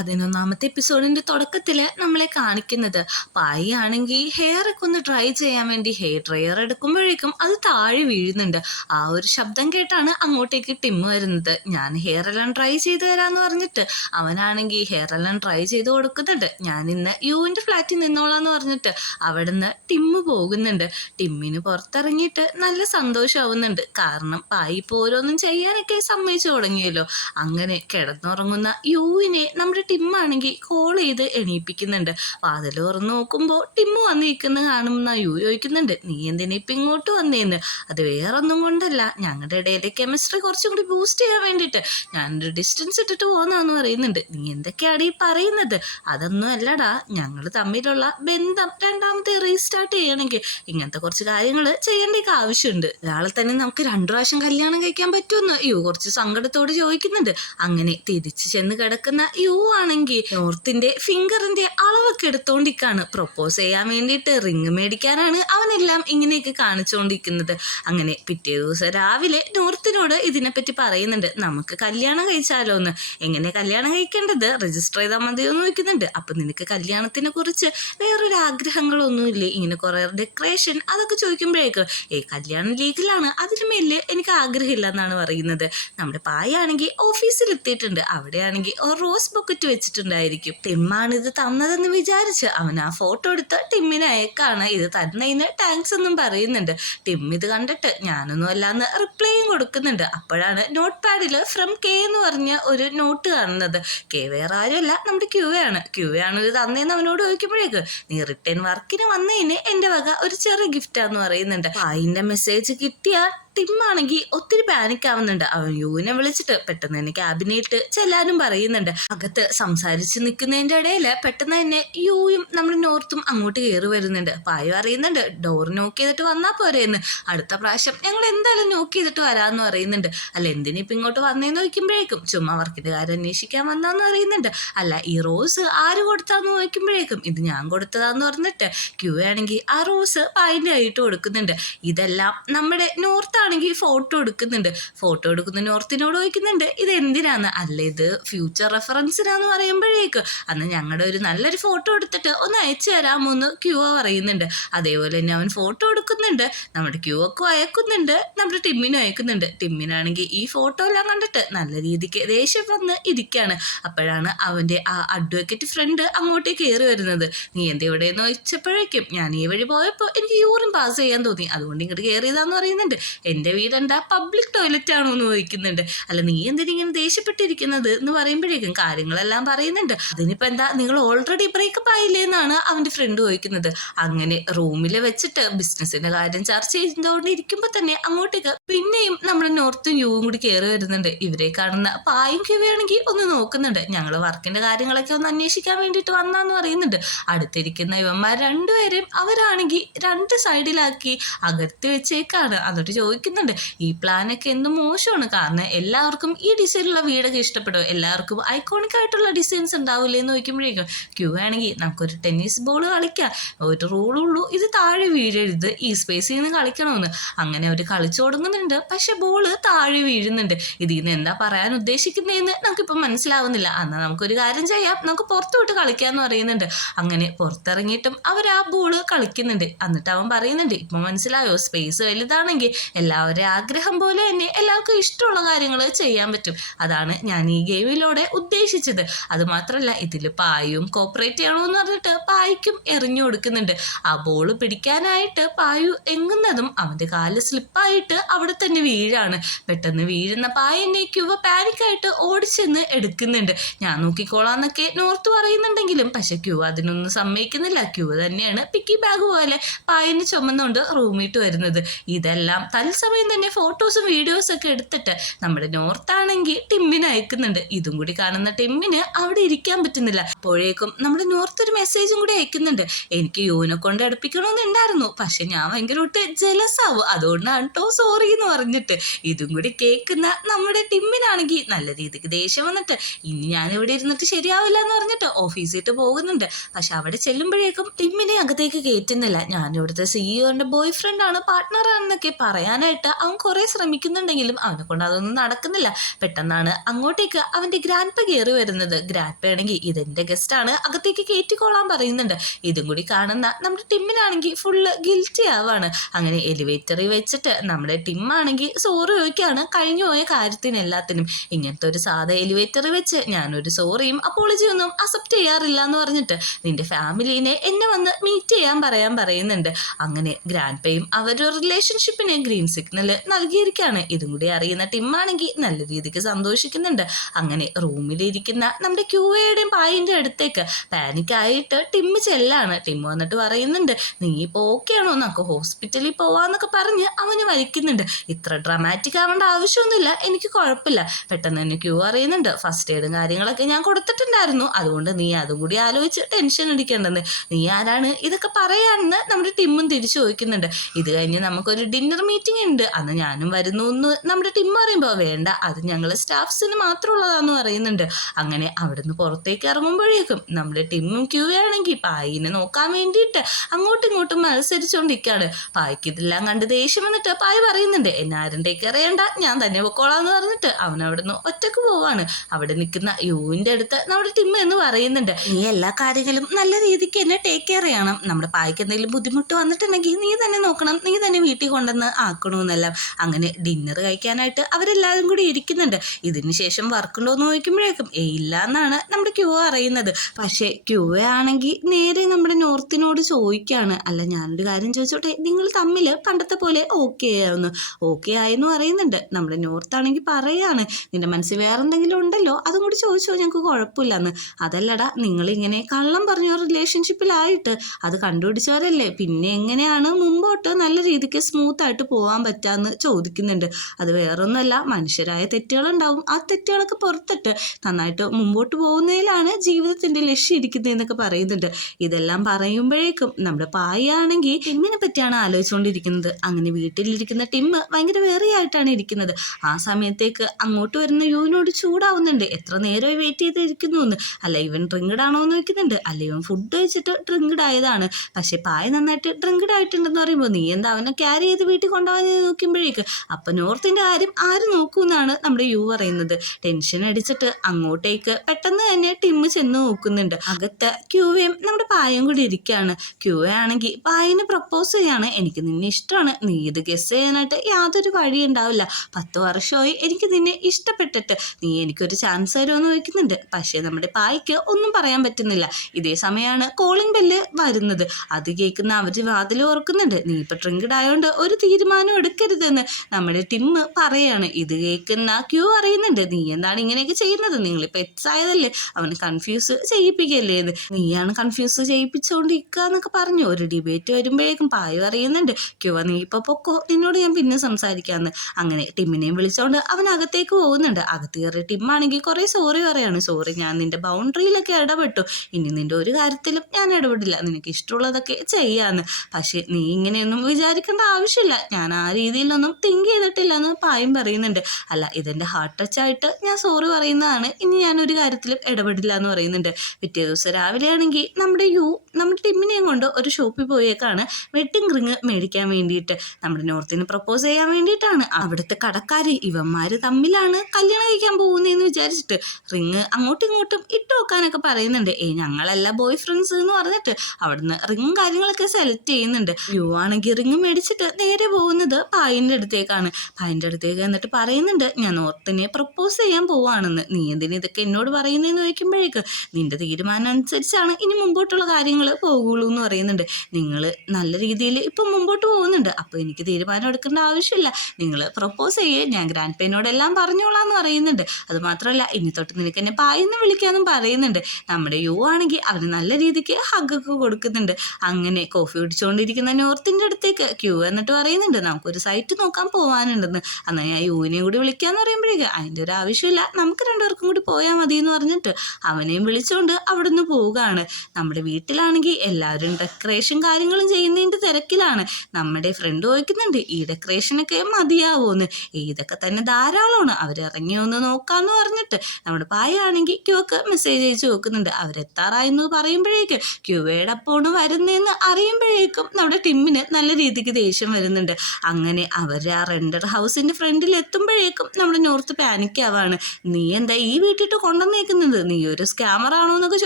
11ാമത്തെ എപ്പിസോഡിന്റെ തുടക്കത്തില് നമ്മളെ കാണിക്കുന്നത് പായി ആണെങ്കിൽ ഹെയർ ഒക്കെ ഒന്ന് ഡ്രൈ ചെയ്യാൻ വേണ്ടി ഹെയർ ഡ്രയർ എടുക്കുമ്പോഴേക്കും അത് താഴെ വീഴുന്നുണ്ട്. ആ ഒരു ശബ്ദം കേട്ടാണ് അങ്ങോട്ടേക്ക് ടിം വരുന്നത്. ഞാൻ ഹെയർ എല്ലാം ഡ്രൈ ചെയ്ത് തരാന്ന് പറഞ്ഞിട്ട് അവനാണെങ്കിൽ ഹെയർ എല്ലാം ഡ്രൈ ചെയ്ത് കൊടുക്കുന്നുണ്ട്. ഞാൻ ഇന്ന് യുവിന്റെ ഫ്ലാറ്റിൽ നിന്നോളാന്ന് പറഞ്ഞിട്ട് അവിടുന്ന് ടിം പോകുന്നുണ്ട്. ടിമ്മിന് പുറത്തിറങ്ങിയിട്ട് നല്ല സന്തോഷമാവുന്നുണ്ട്. കാരണം പായി ഇപ്പോൾ ഓരോന്നും ചെയ്യാനൊക്കെ സമ്മതിച്ചു തുടങ്ങിയല്ലോ. അങ്ങനെ കിടന്നുറങ്ങുന്ന യുവിനെ നമ്മുടെ ടിമ്മാണെങ്കിൽ കോൾ ചെയ്ത് എണീപ്പിക്കുന്നുണ്ട്. വാതിൽ തുറന്ന് നോക്കുമ്പോൾ ടിമ്മ് വന്നിരിക്കുന്നത് കാണുന്ന യു ചോദിക്കുന്നുണ്ട്, നീ എന്തിനാ ഇപ്പം ഇങ്ങോട്ട് വന്നേന്ന്? അത് വേറൊന്നും കൊണ്ടല്ല, ഞങ്ങളുടെ ഇടയിലെ കെമിസ്ട്രി കുറച്ചും കൂടി ബൂസ്റ്റ് ചെയ്യാൻ വേണ്ടിയിട്ട് ഞാനൊരു ഡിസ്റ്റൻസ് ഇട്ടിട്ട് പോകുന്നതെന്ന് പറയുന്നുണ്ട്. നീ എന്തൊക്കെയാണ് ഈ പറയുന്നത്? അതൊന്നും അല്ലടാ, ഞങ്ങൾ തമ്മിലുള്ള ബന്ധം രണ്ടാമത്തെ റീസ്റ്റാർട്ട് ചെയ്യണമെങ്കിൽ ഇങ്ങനത്തെ കുറച്ച് കാര്യങ്ങൾ ചെയ്യേണ്ടതൊക്കെ ആവശ്യമുണ്ട്. ഒരാളെ തന്നെ നമുക്ക് 2 പ്രാവശ്യം കല്യാണം കഴിക്കാൻ പറ്റുമെന്ന് യു കുറച്ച് സങ്കടത്തോട് ചോദിക്കുന്നുണ്ട്. അങ്ങനെ തിരിച്ചു ചെന്ന് കിടക്കുന്ന യു ആണെങ്കിൽ നോർത്തിന്റെ ഫിംഗറിന്റെ അളവൊക്കെ എടുത്തോണ്ടിരിക്കാണ്. പ്രൊപ്പോസ് ചെയ്യാൻ വേണ്ടിയിട്ട് റിങ് മേടിക്കാനാണ് അവനെല്ലാം ഇങ്ങനെയൊക്കെ കാണിച്ചുകൊണ്ടിരിക്കുന്നത്. അങ്ങനെ പിറ്റേ ദിവസം രാവിലെ നോർത്തിനോട് ഇതിനെപ്പറ്റി പറയുന്നുണ്ട്, നമുക്ക് കല്യാണം കഴിച്ചാലോ എന്ന്. എങ്ങനെ കല്യാണം കഴിക്കേണ്ടത്, രജിസ്റ്റർ ചെയ്താൽ മതിയോ എന്ന് ചോദിക്കുന്നുണ്ട്. അപ്പൊ നിനക്ക് കല്യാണത്തിനെ കുറിച്ച് വേറൊരു ആഗ്രഹങ്ങളൊന്നുമില്ലേ? ഇങ്ങനെ കുറെ ഡെക്കറേഷൻ അതൊക്കെ ചോദിക്കുമ്പോഴേക്കും കല്യാണം ലീഗലാണ്, അതിന് മേലിൽ എനിക്ക് ആഗ്രഹമില്ല എന്നാണ് പറയുന്നത്. നമ്മുടെ പായാണെങ്കിൽ ഓഫീസിൽ എത്തിയിട്ടുണ്ട്. അവിടെയാണെങ്കിൽ റോസ് ബൊക്കറ്റ് വെച്ചിട്ടുണ്ടായിരിക്കും. ടിമ്മാണ് ഇത് തന്നതെന്ന് വിചാരിച്ച് അവൻ ആ ഫോട്ടോ എടുത്ത് ടിമ്മിന് അയക്കാണ്. ഇത് തന്നതിന് താങ്ക്സ് എന്നും പറയുന്നുണ്ട്. ടിം ഇത് കണ്ടിട്ട് ഞാനൊന്നും അല്ലാന്ന് റിപ്ലൈയും കൊടുക്കുന്നുണ്ട്. അപ്പോഴാണ് നോട്ട് പാഡിൽ ഫ്രം കെ എന്ന് പറഞ്ഞ ഒരു നോട്ട് കാണുന്നത്. കെ വേറെ ആരുമല്ല, നമ്മുടെ ക്യൂവയാണ്. ക്യൂവയാണ് ഇത് തന്നേന്ന് അവനോട് ചോദിക്കുമ്പോഴേക്ക്, നീ റിട്ടേൺ വർക്കിന് വന്നതിന് എൻ്റെ വക ഒരു ചെറിയ ഗിഫ്റ്റാന്ന് പറയുന്നുണ്ട്. അതിൻ്റെ മെസ്സേജ് കിട്ടിയ ടിമ്മാണെങ്കിൽ ഒത്തിരി പാനിക് ആവുന്നുണ്ട്. അവൻ യുവിനെ വിളിച്ചിട്ട് പെട്ടെന്ന് തന്നെ ക്യാബിനറ്റ് ചെല്ലാനും പറയുന്നുണ്ട്. അകത്ത് സംസാരിച്ച് നിൽക്കുന്നതിൻ്റെ ഇടയിൽ പെട്ടെന്ന് തന്നെ യുയും നമ്മുടെ നോർത്തും അങ്ങോട്ട് കയറി വരുന്നുണ്ട്. പായു അറിയുന്നുണ്ട്, ഡോർ നോക്ക് ചെയ്തിട്ട് വന്നാൽ പോരെയെന്ന്. അടുത്ത പ്രാവശ്യം ഞങ്ങൾ എന്തായാലും നോക്ക് ചെയ്തിട്ട് വരാമെന്ന് പറയുന്നുണ്ട്. അല്ല എന്തിനിപ്പം ഇങ്ങോട്ട് വന്നേന്ന് ചോദിക്കുമ്പോഴേക്കും ചുമ്മാ വർക്കിൻ്റെ കാര്യം അന്വേഷിക്കാൻ വന്നാന്ന് പറയുന്നുണ്ട്. അല്ല ഈ റോസ് ആര് കൊടുത്താന്ന് ചോദിക്കുമ്പോഴേക്കും ഇത് ഞാൻ കൊടുത്തതാന്ന് പറഞ്ഞിട്ട് ക്യൂ ആണെങ്കിൽ ആ റോസ് പായിൻ്റെ ആയിട്ട് കൊടുക്കുന്നുണ്ട്. ഇതെല്ലാം നമ്മുടെ നോർത്ത് ആണെങ്കിൽ ഫോട്ടോ എടുക്കുന്നുണ്ട്. ഫോട്ടോ എടുക്കുന്ന നോർത്തിനോട് ചോദിക്കുന്നുണ്ട്, ഇത് എന്തിനാന്ന്? അല്ല ഇത് ഫ്യൂച്ചർ റെഫറൻസിനാന്ന് പറയുമ്പോഴേക്ക് അന്ന് ഞങ്ങളുടെ ഒരു നല്ലൊരു ഫോട്ടോ എടുത്തിട്ട് ഒന്ന് അയച്ചു തരാമോ എന്ന് ക്യൂ പറയുന്നുണ്ട്. അതേപോലെ തന്നെ അവൻ ഫോട്ടോ എടുക്കുന്നുണ്ട്. നമ്മുടെ ക്യൂ ഒക്കെ അയക്കുന്നുണ്ട്, നമ്മുടെ ടിമ്മിനും അയക്കുന്നുണ്ട്. ടിമ്മിനാണെങ്കിൽ ഈ ഫോട്ടോ എല്ലാം കണ്ടിട്ട് നല്ല രീതിക്ക് ദേഷ്യം വന്ന് ഇരിക്കുകയാണ്. അപ്പോഴാണ് അവൻ്റെ ആ അഡ്വക്കേറ്റ് ഫ്രണ്ട് അങ്ങോട്ടേക്ക് കയറി വരുന്നത്. നീ എന്ത് എവിടെയെന്ന് ചോദിച്ചപ്പോഴേക്കും ഞാൻ ഈ വഴി പോയപ്പോൾ എനിക്ക് യൂറിൻ പാസ് ചെയ്യാൻ തോന്നി, അതുകൊണ്ട് ഇങ്ങോട്ട് കയറിയതാന്ന് പറയുന്നുണ്ട്. എൻ്റെ വീടെന്താ പബ്ലിക് ടോയ്ലറ്റ് ആണോ എന്ന് ചോദിക്കുന്നുണ്ട്. അല്ല നീ എന്തിനിങ്ങനെ ദേഷ്യപ്പെട്ടിരിക്കുന്നത് എന്ന് പറയുമ്പോഴേക്കും കാര്യങ്ങളെല്ലാം പറയുന്നുണ്ട്. അതിനിപ്പോൾ എന്താ, നിങ്ങൾ ഓൾറെഡി ബ്രേക്കപ്പ് ആയില്ലേ എന്നാണ് അവൻ്റെ ഫ്രണ്ട് ചോദിക്കുന്നത്. അങ്ങനെ റൂമിൽ വെച്ചിട്ട് ബിസിനസ്സിന്റെ കാര്യം ചർച്ച ചെയ്തുകൊണ്ടിരിക്കുമ്പോൾ തന്നെ അങ്ങോട്ടേക്ക് പിന്നെയും നമ്മുടെ നോർത്തും യുവും കൂടി കയറി വരുന്നുണ്ട്. ഇവരെ കാണുന്ന പായും കിവയാണെങ്കിൽ ഒന്ന് നോക്കുന്നുണ്ട്. ഞങ്ങൾ വർക്കിന്റെ കാര്യങ്ങളൊക്കെ ഒന്ന് അന്വേഷിക്കാൻ വേണ്ടിയിട്ട് വന്നാന്ന് പറയുന്നുണ്ട്. അടുത്തിരിക്കുന്ന ഇവന്മാർ രണ്ടുപേരെയും അവരാണെങ്കിൽ 2 സൈഡിലാക്കി അകർത്തി വെച്ചേക്കാണ്. എന്നിട്ട് ചോദിക്കുന്നുണ്ട്, ഈ പ്ലാനൊക്കെ എന്ത് മോശമാണ്, കാരണം എല്ലാവർക്കും ഈ ഡിസൈനുള്ള വീടൊക്കെ ഇഷ്ടപ്പെടും, എല്ലാവർക്കും ഐക്കോണിക് ആയിട്ടുള്ള ഡിസൈൻസ് ഉണ്ടാവില്ലേ എന്ന് ചോദിക്കുമ്പോഴേക്കും ക്യൂ ആണെങ്കിൽ നമുക്കൊരു ടെന്നീസ് ബോൾ കളിക്കാം, ഒരു റൂളുള്ളൂ, ഇത് താഴെ വീഴരുത്, ഈ സ്പേസിൽ നിന്ന് കളിക്കണമെന്ന്. അങ്ങനെ അവർ കളിച്ചു തുടങ്ങുന്നുണ്ട്. പക്ഷെ ബോള് താഴെ വീഴുന്നുണ്ട്. ഇതിൽ നിന്ന് എന്താ പറയാൻ ഉദ്ദേശിക്കുന്നതെന്ന് നമുക്കിപ്പോൾ മനസ്സിലാവുന്നില്ല. എന്നാൽ നമുക്കൊരു കാര്യം ചെയ്യാം, നമുക്ക് പുറത്തു വിട്ട് കളിക്കാമെന്ന് പറയുന്നുണ്ട്. അങ്ങനെ പുറത്തിറങ്ങിയിട്ടും അവർ ആ ബോള് കളിക്കുന്നുണ്ട്. എന്നിട്ട് അവൻ പറയുന്നുണ്ട്, ഇപ്പം മനസ്സിലായോ, സ്പേസ് വലുതാണെങ്കിൽ എല്ലാവരുടെ ആഗ്രഹം പോലെ തന്നെ എല്ലാവർക്കും ഇഷ്ടമുള്ള കാര്യങ്ങൾ ചെയ്യാൻ പറ്റും. അതാണ് ഞാൻ ഈ ഗെയിമിലൂടെ ഉദ്ദേശിച്ചത്. അതുമാത്രമല്ല ഇതിൽ പായും കോപ്പറേറ്റ് ചെയ്യണമെന്ന് പറഞ്ഞിട്ട് പായ്ക്കും എറിഞ്ഞു കൊടുക്കുന്നുണ്ട്. ആ ബോള് പിടിക്കാനായിട്ട് പായു എങ്ങുന്നതും അവൻ്റെ കാല് സ്ലിപ്പായിട്ട് അവിടെ തന്നെ വീഴാണ്. പെട്ടെന്ന് വീഴുന്ന പായനെ ക്യുവ പാനിക്കായിട്ട് ഓടിച്ചെന്ന് എടുക്കുന്നുണ്ട്. ഞാൻ നോക്കിക്കോളാന്നൊക്കെ നോർത്ത് പറയുന്നുണ്ടെങ്കിലും പക്ഷെ ക്യൂ അതിനൊന്നും സമ്മതിക്കുന്നില്ല. ക്യൂ തന്നെയാണ് പിക്കി ബാഗ് പോലെ പായന് ചുമന്നുകൊണ്ട് റൂമിട്ട് വരുന്നത്. ഇതെല്ലാം തത്സമയം തന്നെ ഫോട്ടോസും വീഡിയോസും ഒക്കെ എടുത്തിട്ട് നമ്മുടെ നോർത്താണെങ്കിൽ ടിമ്മിന് അയക്കുന്നുണ്ട്. ഇതും കൂടി കാണുന്ന ടിമ്മിന് അവിടെ ഇരിക്കാൻ പറ്റുന്നില്ല. അപ്പോഴേക്കും നമ്മുടെ നോർത്ത് ഒരു മെസ്സേജും കൂടി അയക്കുന്നുണ്ട്, എനിക്ക് യുവിനെ കൊണ്ട് അടുപ്പിക്കണമെന്നുണ്ടായിരുന്നു, പക്ഷെ ഞാൻ ഭയങ്കരമായിട്ട് ജലസ് ആവും, അതുകൊണ്ടാണ് കേട്ടോ സോറി എന്ന് പറഞ്ഞിട്ട്. ഇതും കൂടി കേൾക്കുന്ന നമ്മുടെ ടിമ്മിനാണെങ്കിൽ നല്ല രീതിക്ക് ദേഷ്യം വന്നിട്ട് ഇനി ഞാൻ ഇവിടെ ഇരുന്നിട്ട് ശരിയാവില്ല എന്ന് പറഞ്ഞിട്ട് ഓഫീസിട്ട് പോകുന്നുണ്ട്. പക്ഷെ അവിടെ ചെല്ലുമ്പോഴേക്കും ടിമ്മിനെ അകത്തേക്ക് കയറ്റുന്നില്ല. ഞാൻ ഇവിടുത്തെ സിഇഒന്റെ ബോയ് ഫ്രണ്ടാണ്, പാർട്ട്ണറാണെന്നൊക്കെ പറയാനായിട്ട് അവൻ കുറെ ശ്രമിക്കുന്നുണ്ടെങ്കിലും അവനെ കൊണ്ട് അതൊന്നും നടക്കുന്നില്ല. പെട്ടെന്നാണ് അങ്ങോട്ടേക്ക് അവന്റെ ഗ്രാൻഡ്പ കയറി വരുന്നത്. ഗ്രാൻഡ്പ ആണെങ്കിൽ ഇതെന്റെ ഗസ്റ്റ് ആണ്, അകത്തേക്ക് കയറ്റിക്കോളാൻ പറയുന്നുണ്ട്. ഇതും കൂടി കാണുന്ന നമ്മുടെ ടിമ്മിനാണെങ്കിൽ ഫുള്ള് ഗിൽറ്റി ആവാണ്. അങ്ങനെ എലിവേറ്ററിൽ വെച്ചിട്ട് നമ്മുടെ ടിമ്മാണെങ്കിൽ സോറി ചോദിക്കാണ് കഴിഞ്ഞു പോയ കാര്യത്തിന് എല്ലാത്തിനും. ഇങ്ങനത്തെ ഒരു സാധാ എലിവേറ്ററിൽ വെച്ച് ഞാനൊരു സോറിയും അപ്പോളജിയും ഒന്നും അക്സെപ്റ്റ് ചെയ്യാറില്ല എന്ന് പറഞ്ഞിട്ട് നിന്റെ ഫാമിലീനെ എന്നെ വന്ന് മീറ്റ് ചെയ്യാൻ പറയുന്നുണ്ട്. അങ്ങനെ ഗ്രാൻഡ്പയും അവരുടെ റിലേഷൻഷിപ്പിന് ഗ്രീൻ സിഗ്നൽ നൽകിയിരിക്കുകയാണ്. ഇതും കൂടി അറിയുന്ന ടിമ്മാണെങ്കിൽ നല്ല രീതിക്ക് സന്തോഷിക്കുന്നുണ്ട്. അങ്ങനെ റൂമിലിരിക്കുന്ന നമ്മുടെ ക്യൂവയുടെയും പായിന്റെ അടുത്തേക്ക് പാനിക്കായിട്ട് ടിമ്മ് ചെല്ലാണ്. ടിമ്മ് വന്നിട്ട് പറയുന്നുണ്ട് നീ ഇപ്പോൾ ഓക്കെ ആണോ, നമുക്ക് ഹോസ്പിറ്റലിൽ പോവാന്നൊക്കെ പറഞ്ഞ് അവന് വലിക്കുന്നുണ്ട്. ഇത്ര ഡ്രാമാറ്റിക് ആവേണ്ട ആവശ്യമൊന്നുമില്ല, എനിക്ക് കുഴപ്പമില്ല. പെട്ടെന്ന് തന്നെ ക്യൂ അറിയുന്നുണ്ട് ഫസ്റ്റ് എയ്ഡും കാര്യങ്ങളൊക്കെ ഞാൻ കൊടുത്തിട്ടുണ്ടായിരുന്നു, അതുകൊണ്ട് നീ അതും കൂടി ആലോചിച്ച് ടെൻഷൻ അടിക്കേണ്ടെന്ന്. നീ ആരാണ് ഇതൊക്കെ പറയാണെന്ന് നമ്മുടെ ടിമ്മും തിരിച്ചു ചോദിക്കുന്നുണ്ട്. ഇത് കഴിഞ്ഞ് നമുക്കൊരു ഡിന്നർ മീറ്റിംഗ് ഉണ്ട്, അന്ന് ഞാനും വരുന്നു എന്ന് നമ്മുടെ ടിം പറയുമ്പോൾ വേണ്ട, അത് ഞങ്ങൾ സ്റ്റാഫ്സിന് മാത്രമുള്ളതാന്ന് പറയുന്നുണ്ട്. അങ്ങനെ അവിടുന്ന് പുറത്തേക്ക് ഇറങ്ങുമ്പോഴേക്കും നമ്മുടെ ടിമ്മും ക്യൂ ആണെങ്കിൽ പായിനെ നോക്കാൻ വേണ്ടിയിട്ട് അങ്ങോട്ടും ഇങ്ങോട്ടും മത്സരിച്ചുകൊണ്ടിരിക്കുകയാണ്. പായ്ക്ക് ഇതെല്ലാം കണ്ട് ദേഷ്യം വന്നിട്ട് പായ് പറയുന്നുണ്ട് എന്നെ ആരും ടേക്ക് കെയർ ചെയ്യണ്ട, ഞാൻ തന്നെ പൊക്കോളാന്ന് പറഞ്ഞിട്ട് അവൻ അവിടുന്ന് ഒറ്റക്ക് പോവാണ്. അവിടെ നിൽക്കുന്ന യുവിന്റെ അടുത്ത് നമ്മുടെ ടിമ്മ് എന്ന് പറയുന്നുണ്ട് നീ എല്ലാ കാര്യങ്ങളും നല്ല രീതിക്ക് എന്നെ ടേക്ക് കെയർ ചെയ്യണം, നമ്മുടെ പായ്ക്ക് എന്തെങ്കിലും ബുദ്ധിമുട്ട് വന്നിട്ടുണ്ടെങ്കിൽ നീ തന്നെ നോക്കണം, നീ തന്നെ വീട്ടിൽ കൊണ്ടുവന്ന് ആക്കണമെന്നെല്ലാം. അങ്ങനെ ഡിന്നർ കഴിക്കാനായിട്ട് അവരെല്ലാവരും കൂടി ഇരിക്കുന്നുണ്ട്. ഇതിന് ശേഷം വർക്കുണ്ടോ എന്ന് ചോദിക്കുമ്പോഴേക്കും ഇല്ല എന്നാണ് നമ്മുടെ ക്യൂ അറിയുന്നത്. പക്ഷേ ക്യൂ ആണെങ്കിൽ നേരെ നമ്മുടെ നോർത്തിനോട് ചോദിക്കുകയാണ് അല്ല ഞാനൊരു കാര്യം ചോദിച്ചോട്ടെ, നിങ്ങൾ തമ്മിൽ പണ്ടത്തെ പോലെ ഓക്കെ ആയിരുന്നു, ഓക്കെ ആയെന്ന് പറയുന്നുണ്ട്. നമ്മുടെ നോർത്താണെങ്കിൽ പറയാണ് നിന്റെ മനസ്സിൽ വേറെ എന്തെങ്കിലും ഉണ്ടല്ലോ അതും കൂടി ചോദിച്ചോ, ഞങ്ങൾക്ക് കുഴപ്പമില്ലെന്ന്. അതല്ലടാ നിങ്ങളിങ്ങനെ കള്ളം പറഞ്ഞ റിലേഷൻഷിപ്പിലായിട്ട് അത് കണ്ടുപിടിച്ചവരല്ലേ, പിന്നെ എങ്ങനെയാണ് മുമ്പോട്ട് നല്ല രീതിക്ക് സ്മൂത്തായിട്ട് പോകാൻ പറ്റാന്ന് ചോദിക്കുന്നുണ്ട്. അത് വേറൊന്നുമല്ല, മനുഷ്യരായ തെറ്റുകളുണ്ടാവും, ആ തെറ്റുകളൊക്കെ പുറത്തിട്ട് നന്നായിട്ട് മുമ്പോട്ട് പോകുന്നതിലാണ് ജീവിതത്തിൻ്റെ ലക്ഷ്യം ഇരിക്കുന്നതെന്നൊക്കെ പറയുന്നുണ്ട്. ഇതെല്ലാം പറയുമ്പോഴേക്കും നമ്മുടെ പായാണെങ്കിൽ ടിമ്മിനെ പറ്റിയാണ് ആലോചിച്ചുകൊണ്ടിരിക്കുന്നത്. അങ്ങനെ വീട്ടിലിരിക്കുന്ന ടിമ്മ് ഭയങ്കര വെറിയായിട്ടാണ് ഇരിക്കുന്നത്. ആ സമയത്തേക്ക് അങ്ങോട്ട് വരുന്ന യുവിനോട് ചൂടാവുന്നുണ്ട്, എത്ര നേരമായി വെയിറ്റ് ചെയ്തിരിക്കുന്നു എന്ന്. അല്ല ഇവൻ ഡ്രിങ്കഡ് ആണോ എന്ന് ചോദിക്കുന്നുണ്ട്. അല്ല ഇവൻ ഫുഡ് കഴിച്ചിട്ട് ഡ്രിങ്കഡ് ആയതാണ്, പക്ഷെ പായ നന്നായിട്ട് ഡ്രിങ്കഡ് ആയിട്ടുണ്ടെന്ന് പറയുമ്പോൾ നീ എന്താ അവനെ ക്യാരി ചെയ്ത് വീട്ടിൽ കൊണ്ടുപോകാൻ നോക്കുമ്പോഴേക്ക് അപ്പം നോർത്തിൻ്റെ കാര്യം ആര് നോക്കൂന്നാണ് നമ്മുടെ യു പറയുന്നത്. ടെൻഷൻ അടിച്ചിട്ട് അങ്ങോട്ടേക്ക് പെട്ടെന്ന് തന്നെ ടിമ്മ് ചെന്ന് നോക്കുന്നുണ്ട്. അകത്ത് ക്യൂവയും നമ്മുടെ പായും കൂടി ഇരിക്കുകയാണ്. ക്യൂവ ആണെങ്കിൽ പായിന് പ്രപ്പോസ് ചെയ്യാണ്, എനിക്ക് നിന്നെ ഇഷ്ടമാണ്, നീ ഇത് ഗസ് ചെയ്യാനായിട്ട് യാതൊരു വഴി ഉണ്ടാവില്ല, 10 വർഷമായി എനിക്ക് നിന്നെ ഇഷ്ടപ്പെട്ടിട്ട്, നീ എനിക്കൊരു ചാൻസ് തരുമെന്ന് ചോദിക്കുന്നുണ്ട്. പക്ഷേ നമ്മുടെ പായ്ക്ക് ഒന്നും പറയാൻ പറ്റുന്നില്ല. ഇതേ സമയമാണ് കോളിംഗ് ബെല്ല് വരുന്നത്. അത് കേൾക്കുന്ന അവർ വാതിൽ ഓർക്കുന്നുണ്ട്. നീ ഇപ്പം ഡ്രിങ്കഡ് ആയതുകൊണ്ട് ഒരു തീരുമാനം എടുക്കരുതെന്ന് നമ്മുടെ ടിമ്മ് പറയാണ്. ഇത് കേൾക്കുന്ന ക്യൂ അറിയുന്നുണ്ട് നീ എന്താണ് ഇങ്ങനെയൊക്കെ ചെയ്യുന്നത്, നിങ്ങളിപ്പോൾ എക്സ് ആയതല്ലേ, അവന് കൺഫ്യൂസ് ചെയ്യിപ്പിക്കല്ലേ എന്ന്. നീയാണ് കൺഫ്യൂസ് ചെയ്യിപ്പിച്ചുകൊണ്ടിരിക്കുക എന്നൊക്കെ പറഞ്ഞു ഒരു ഡിബേറ്റ് വരുമ്പോഴേക്കും പായു അറിയുന്നുണ്ട് ക്യൂ നീ ഇപ്പോൾ പൊക്കോ, നിന്നോട് ഞാൻ പിന്നെ സംസാരിക്കാമെന്ന്. അങ്ങനെ ടിമ്മിനെയും വിളിച്ചുകൊണ്ട് അവൻ അകത്തേക്ക് പോകുന്നുണ്ട്. അകത്ത് കയറി ടിമ്മാണെങ്കിൽ കുറേ സോറി പറയാണ്. സോറി, ഞാൻ നിന്റെ ബൗണ്ടറിയിലൊക്കെ ഇടപെട്ടു, ഇനി നിന്റെ ഒരു കാര്യത്തിലും ഞാൻ ഇടപെടില്ല, നിനക്ക് ഇഷ്ടമുള്ളതൊക്കെ ചെയ്യാന്ന്. പക്ഷേ നീ ഇങ്ങനെയൊന്നും വിചാരിക്കേണ്ട ആവശ്യമില്ല, ഞാൻ ആ രീതിയിലൊന്നും തിങ്ക് ചെയ്തിട്ടില്ല എന്ന് പായും പറയുന്നുണ്ട്. അല്ല ഇതെൻ്റെ ഹാർട്ട് ടച്ച് ആയിട്ട് ഞാൻ സോറി പറയുന്നതാണ്, ഇനി ഞാനൊരു കാര്യത്തിലും ഇടപെടില്ല എന്ന് പറയുന്നുണ്ട്. പിറ്റേ ദിവസം രാവിലെ ആണെങ്കിൽ നമ്മുടെ ടിമ്മിനെയും കൊണ്ട് ഒരു ഷോപ്പിൽ പോയേക്കാണ് വെഡിങ് റിങ് മേടിക്കാൻ വേണ്ടിയിട്ട്. നമ്മുടെ നോർത്തിന് പ്രപ്പോസ് ചെയ്യാൻ വേണ്ടിയിട്ടാണ്. അവിടുത്തെ കടക്കാർ ഇവന്മാർ തമ്മിലാണ് കല്യാണം കഴിക്കാൻ പോകുന്നതെന്ന് വിചാരിച്ചിട്ട് റിങ് അങ്ങോട്ടും ഇങ്ങോട്ടും ഇട്ട് വെക്കാനൊക്കെ പറയുന്നുണ്ട്. ഞങ്ങളല്ല ബോയ് ഫ്രണ്ട്സ് എന്ന് പറഞ്ഞിട്ട് അവിടുന്ന് റിങ്ങും കാര്യങ്ങളൊക്കെ സെലക്ട് ചെയ്യുന്നുണ്ട്. യു ആണെങ്കിൽ റിങ് മേടിച്ചിട്ട് നേരെ പോകുന്നത് പായിൻ്റെ അടുത്തേക്കാണ്. പായിൻ്റെ അടുത്തേക്ക് എന്നിട്ട് പറയുന്നുണ്ട് ഞാൻ നോർത്തിനെ പ്രപ്പോസ് ചെയ്യാൻ പോവാണെന്ന്, നീ എന്തിനാ ഇതൊക്കെ എന്നോട് പറയുന്നതെന്ന് ചോദിക്കുമ്പോഴേക്ക് നിന്റെ തീരുമാനം അനുസരിച്ചാണ് ഇനി മുമ്പോട്ടുള്ള കാര്യങ്ങൾ പോകുള്ളൂ എന്ന് പറയുന്നുണ്ട്. നിങ്ങൾ നല്ല രീതിയിൽ ഇപ്പം മുമ്പോട്ട് പോകുന്നുണ്ട്, അപ്പോൾ എനിക്ക് തീരുമാനം എടുക്കേണ്ട ആവശ്യമില്ല, നിങ്ങൾ പ്രപ്പോസ് ചെയ്യേ, ഞാൻ ഗ്രാൻഡ് പേനോടെല്ലാം പറഞ്ഞോളാം എന്ന് പറയുന്നുണ്ട്. അതുമാത്രമല്ല ഇനി തൊട്ട് നിനക്ക് എന്നെ പായെന്ന് വിളിക്കാമെന്നും പറയുന്നുണ്ട്. നമ്മുടെ യു ആണെങ്കിൽ അവന് നല്ല രീതിക്ക് ഹഗ്ഗൊക്കെ കൊടുക്കുന്നുണ്ട്. അങ്ങനെ കോഫി കുടിച്ചുകൊണ്ടിരിക്കുന്ന നോർത്തിൻ്റെ അടുത്തേക്ക് ക്യൂ എന്നിട്ട് പറയുന്നുണ്ട് നമുക്കൊരു സൈറ്റ് നോക്കാൻ പോകാനുണ്ടെന്ന്, എന്നാൽ ഞാൻ യുവിനെയും കൂടി വിളിക്കാമെന്ന് പറയുമ്പോഴേക്ക് അതിൻ്റെ ഒരു ആവശ്യമില്ല, നമുക്ക് രണ്ടുപേർക്കും കൂടി പോയാൽ മതി എന്ന് പറഞ്ഞിട്ട് അവനെയും വിളിച്ചുകൊണ്ട് അവിടുന്ന് പോവുകയാണ്. നമ്മുടെ വീട്ടിലാണെങ്കിൽ എല്ലാവരും ഡെക്കറേഷൻ കാര്യങ്ങളും ചെയ്യുന്നതിൻ്റെ തിരക്കിലാണ്. നമ്മുടെ ഫ്രണ്ട് ചോദിക്കുന്നുണ്ട് ഈ ഡെക്കറേഷൻ ഡെക്കറേഷനൊക്കെ മതിയാവുമെന്ന്. ഇതൊക്കെ തന്നെ ധാരാളമാണ്, അവരിറങ്ങി ഒന്ന് നോക്കാമെന്ന് പറഞ്ഞിട്ട് നമ്മുടെ പായാണെങ്കിൽ ക്യൂക്ക് മെസ്സേജ് അയച്ചു നോക്കുന്നുണ്ട്. അവരെത്താറായെന്ന് പറയുമ്പോഴേക്കും ക്യൂവയുടെ അപ്പോണ് വരുന്നതെന്ന് അറിയുമ്പോഴേക്കും നമ്മുടെ ടിമ്മിന് നല്ല രീതിക്ക് ദേഷ്യം വരുന്നുണ്ട്. അങ്ങനെ അവർ ആ റെൻഡർ ഹൗസിൻ്റെ ഫ്രണ്ടിൽ എത്തുമ്പോഴേക്കും നമ്മുടെ നോർത്ത് പാനിക് ആവാണ്. നീ എന്താ ഈ വീട്ടിട്ട് കൊണ്ടുവന്നേക്കുന്നത്, നീ ഒരു സ്കാമർ ആണോ എന്നൊക്കെ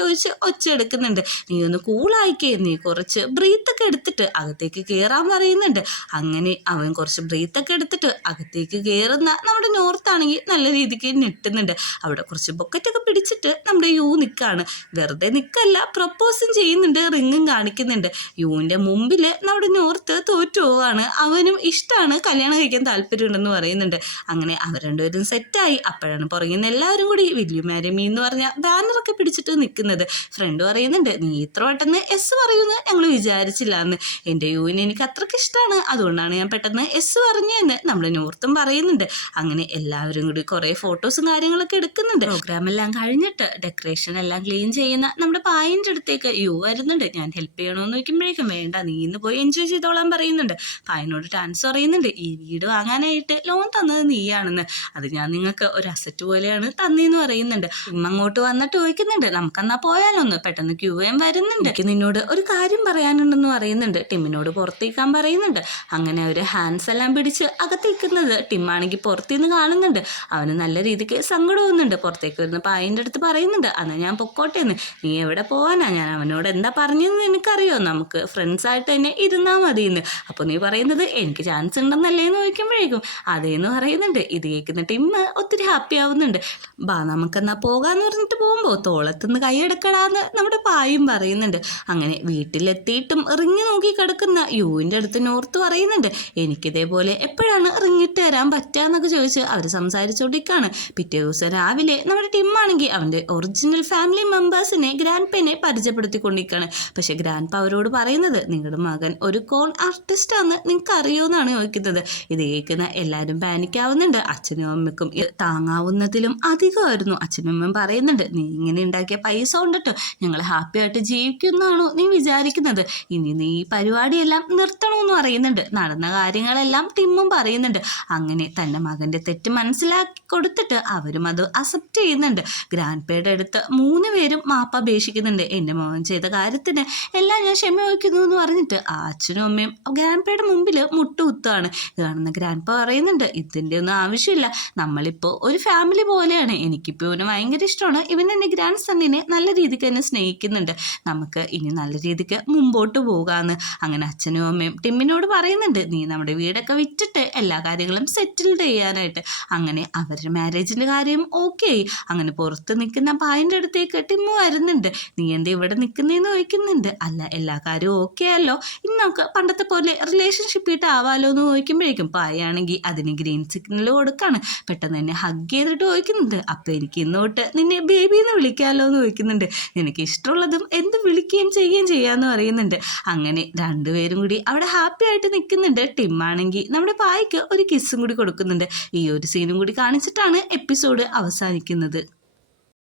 ചോദിച്ച് ഒച്ച എടുക്കുന്നുണ്ട്. നീ ഒന്ന് കൂളായിക്കേ, നീ കുറച്ച് ബ്രീത്തൊക്കെ എടുത്തിട്ട് അകത്തേക്ക് കയറാൻ പറയുന്നുണ്ട്. അങ്ങനെ അവൻ കുറച്ച് ബ്രീത്തൊക്കെ എടുത്തിട്ട് അകത്തേക്ക് കയറുന്ന നമ്മുടെ നോർത്താണെങ്കിൽ നല്ല രീതിക്ക് ഞെട്ടുന്നുണ്ട്. അവിടെ കുറച്ച് ബൊക്കറ്റൊക്കെ പിടിച്ചിട്ട് നമ്മുടെ യു നിൽക്കുകയാണ്. വെറുതെ നിൽക്കല്ല, പ്രപ്പോസും ചെയ്യുന്നുണ്ട്, റിങ്ങും കാണിക്കുന്നുണ്ട്. യുവിൻ്റെ മുമ്പിൽ നമ്മുടെ നോർത്ത് തോറ്റു പോവാണ്. അവനും ഇഷ്ടമാണ്, കല്യാണം കഴിക്കാൻ താല്പര്യമുണ്ടെന്ന് പറയുന്നുണ്ട്. അങ്ങനെ അവർ രണ്ടുപേരും സെറ്റായി. അപ്പോഴാണ് പുറകിൽ നിന്ന് എല്ലാവരും കൂടി വില്യു മാരി മീ എന്ന് പറഞ്ഞ ബാനറൊക്കെ പിടിച്ചിട്ട് നിൽക്കുന്നത്. ഫ്രണ്ട് പറയുന്നുണ്ട്, നീ ഇത്ര പെട്ടെന്ന് എസ് പറയുമെന്ന് ഞങ്ങൾ വിചാരിച്ചില്ല എന്ന്. എൻ്റെ യുവിനെ എനിക്ക് അത്രയ്ക്ക് ഇഷ്ടമാണ്, അതുകൊണ്ടാണ് ഞാൻ പെട്ടെന്ന് എസ് പറഞ്ഞതെന്ന് നമ്മുടെ നോർത്തും പറയുന്നുണ്ട്. അങ്ങനെ എല്ലാവരും കൂടി കുറേ ഫോട്ടോസും കാര്യങ്ങളൊക്കെ എടുക്കുന്നുണ്ട്. പ്രോഗ്രാം എല്ലാം കഴിഞ്ഞിട്ട് ഡെക്കറേഷൻ എല്ലാം ക്ലീൻ ചെയ്യുന്ന നമ്മുടെ പായിൻ്റെ അടുത്തേക്ക് യു വരുന്നുണ്ട്. ഞാൻ ഹെൽപ്പ് ചെയ്യണമെന്ന് ചോദിക്കുമ്പോഴേക്കും വേണ്ട, നീ ഇന്ന് പോയി എൻജോയ് ചെയ്തോളാൻ പറയുന്നുണ്ട്. പായിനോട് ഡാൻസ് പറയുന്നുണ്ട്, ഈ വീട് വാങ്ങാനായിട്ട് ലോൺ തന്നത് നീയാണെന്ന്, അത് ഞാൻ നിങ്ങൾക്ക് ഒരു അസറ്റ് പോലെയാണ് തന്നേന്ന് പറയുന്നുണ്ട്. അങ്ങോട്ട് വന്നിട്ട് ചോദിക്കുന്നുണ്ട്, നമുക്കെന്നാ പോയാലൊന്ന്, പെട്ടെന്ന് ക്യൂവേം വരുന്നുണ്ട്. എനിക്ക് നിന്നോട് ഒരു കാര്യം പറയാനുണ്ടെന്ന് പറയുന്നുണ്ട്. ടിമ്മിനോട് പുറത്തേക്കാൻ പറയുന്നുണ്ട്. അങ്ങനെ അവർ ഹാൻഡ്സ് എല്ലാം പിടിച്ച് അകത്തേക്കുന്നത് ടിമ്മാണെങ്കിൽ പുറത്തുനിന്ന് കാണുന്നുണ്ട്. അവന് നല്ല രീതിക്ക് സങ്കടമൊന്നുണ്ട്. പുറത്തേക്ക് വരുന്ന പായിൻ്റെ അടുത്ത് പറയുന്നുണ്ട്, എന്നാൽ ഞാൻ പൊക്കോട്ടെ എന്ന്. നീ എവിടെ പോകാനാ, ഞാൻ അവനോട് എന്താ പറഞ്ഞതെന്ന് എനിക്കറിയോ, നമുക്ക് ഫ്രണ്ട്സായിട്ട് തന്നെ ഇരുന്നാൽ മതിയെന്ന്. അപ്പോൾ നീ പറയുന്നത് എനിക്ക് ചാൻസ് ഉണ്ടെന്നല്ലേ എന്ന് ചോദിക്കുമ്പോഴേക്കും അതേന്ന് പറയുന്നുണ്ട്. ഇത് കേൾക്കുന്ന ടിമ്മ് ഒത്തിരി ഹാപ്പി ആവുന്നുണ്ട്. ബാ നമുക്കെന്നാ പോകാമെന്ന് പറഞ്ഞിട്ട് പോകുമ്പോൾ തോളത്തുനിന്ന് കൈയെടുക്കടാന്ന് നമ്മുടെ പായും പറയുന്നുണ്ട്. അങ്ങനെ വീട്ടിലെത്തിയിട്ടും റിങ് നോക്കി കിടക്കുന്ന യുവിൻ്റെ അടുത്ത് നോർത്ത് പറയുന്നുണ്ട്, എനിക്കിതേപോലെ എപ്പോഴാണ് റിങ് ഇട്ട് തരാൻ പറ്റുക എന്നൊക്കെ ചോദിച്ച് അവർ സംസാരിച്ചുകൊണ്ടിരിക്കുകയാണ്. പിറ്റേ ദിവസം രാവിലെ നമ്മുടെ ടിമ്മാണെങ്കിൽ അവൻ്റെ ഒറിജിനൽ ഫാമിലി മെമ്പേഴ്സിനെ ഗ്രാൻഡ് പേനെ പരിചയപ്പെടുത്തിക്കൊണ്ടിരിക്കുകയാണ്. പക്ഷേ ഗ്രാൻഡ് പ അവരോട് പറയുന്നത്, നിങ്ങളുടെ മകൻ ഒരു കോൺ ആർട്ടിസ്റ്റാന്ന് നിങ്ങൾക്ക് അറിയുമെന്നാണ് ചോദിക്കുന്നത്. ഇത് കേൾക്കുന്ന എല്ലാവരും പാനിക്കാവുന്നുണ്ട്. അച്ഛനും അമ്മയ്ക്കും താങ്ങാവുന്നതിലും അധികമായിരുന്നു. അച്ഛനും അമ്മയും പറയുന്നുണ്ട്, നീ ഇങ്ങനെ ഉണ്ടാക്കിയ പൈസ കൊണ്ടിട്ട് ഞങ്ങൾ ഹാപ്പി ആയിട്ട് ജീവിക്കുന്നതാണോ നീ വിചാരിക്കുന്നത്, ഇനി നീ ഈ പരിപാടിയെല്ലാം നിർത്തണമെന്ന് പറയുന്നുണ്ട്. നടന്ന കാര്യങ്ങളെല്ലാം ടിമ്മും പറയുന്നുണ്ട്. അങ്ങനെ തൻ്റെ മകൻ്റെ തെറ്റ് മനസ്സിലാക്കി കൊടുത്തിട്ട് അവരും അത് അക്സെപ്റ്റ് ചെയ്യുന്നുണ്ട്. ഗ്രാൻഡ് പേയുടെ അടുത്ത് 3 പേരും മാപ്പ് അപേക്ഷിക്കുന്നുണ്ട്. എൻ്റെ മകൻ ചെയ്ത കാര്യത്തിന് എല്ലാം ഞാൻ ക്ഷമ വയ്ക്കുന്നു എന്ന് പറഞ്ഞിട്ട് ആ അച്ഛനും അമ്മയും ഗ്രാൻഡ് പേയുടെ മുമ്പിൽ മുട്ടുകുത്താണ്. കാണുന്ന ഗ്രാൻഡ് പ പറയുന്നുണ്ട്, ഇതിൻ്റെ ഒന്നും ആവശ്യമില്ല, നമ്മളിപ്പോൾ ഒരു ഫാമിലി പോലെയാണ്, എനിക്കിപ്പോൾ ഇവന് ഭയങ്കര ഇഷ്ടമാണ്, ഇവൻ എൻ്റെ ഗ്രാൻഡ് സണ്ണിനെ നല്ല രീതിക്ക് തന്നെ സ്നേഹിക്കുന്നുണ്ട്, നമുക്ക് ഇനി നല്ല രീതിക്ക് മുമ്പോട്ട് പോകാമെന്ന്. അങ്ങനെ അച്ഛനും അമ്മയും ടിമ്മിനോട് പറയുന്നുണ്ട്, നീ നമ്മുടെ വീടൊക്കെ വിറ്റിട്ട് എല്ലാ കാര്യങ്ങളും സെറ്റിൽഡ് ചെയ്യാനായിട്ട്. അങ്ങനെ അവരുടെ മാരേജിൻ്റെ കാര്യം ഓക്കെ ആയി. അങ്ങനെ പുറത്ത് നിൽക്കുന്ന പായിൻ്റെ അടുത്തേക്ക് ടിമ്മു വരുന്നുണ്ട്. നീ എന്താ ഇവിടെ നിൽക്കുന്നതെന്ന് ചോദിക്കുന്നുണ്ട്. അല്ല, എല്ലാ കാര്യവും ഓക്കെ ആയല്ലോ, ഇനി നമുക്ക് പണ്ടത്തെ പോലെ റിലേഷൻഷിപ്പ് ഇട്ട് ആവാലോ എന്ന് ചോദിക്കുമ്പോഴേക്കും പായാണെങ്കിൽ അതിന് ഗ്രീൻ സിഗ്നൽ കൊടുക്കാണ്. പെട്ടെന്ന് തന്നെ ഹഗ് ചെയ്തിട്ട് ചോദിക്കുന്നുണ്ട്, അപ്പോൾ എനിക്ക് ഇന്നോട്ട് നിന്നെ ബേബി എന്ന് വിളിക്കാമല്ലോ എന്ന് ചോദിക്കുന്നുണ്ട്. നിനക്ക് ഇഷ്ടമുള്ളതും എന്ത് വിളിക്കുകയും ചെയ്യുകയും ചെയ്യാമെന്ന് പറയുന്നുണ്ട്. അങ്ങനെ രണ്ടുപേരും കൂടി അവിടെ ഹാപ്പി ആയിട്ട് നിൽക്കുന്നുണ്ട്. ടിമ്മാണെങ്കിൽ നമ്മുടെ പായ്ക്ക് ഒരു കിസ്സും കൂടി കൊടുക്കുന്നുണ്ട്. ഈ ഒരു സീനും കൂടി കാണിച്ചിട്ടാണ് എപ്പിസോഡ് അവസാനിക്കുന്നത്.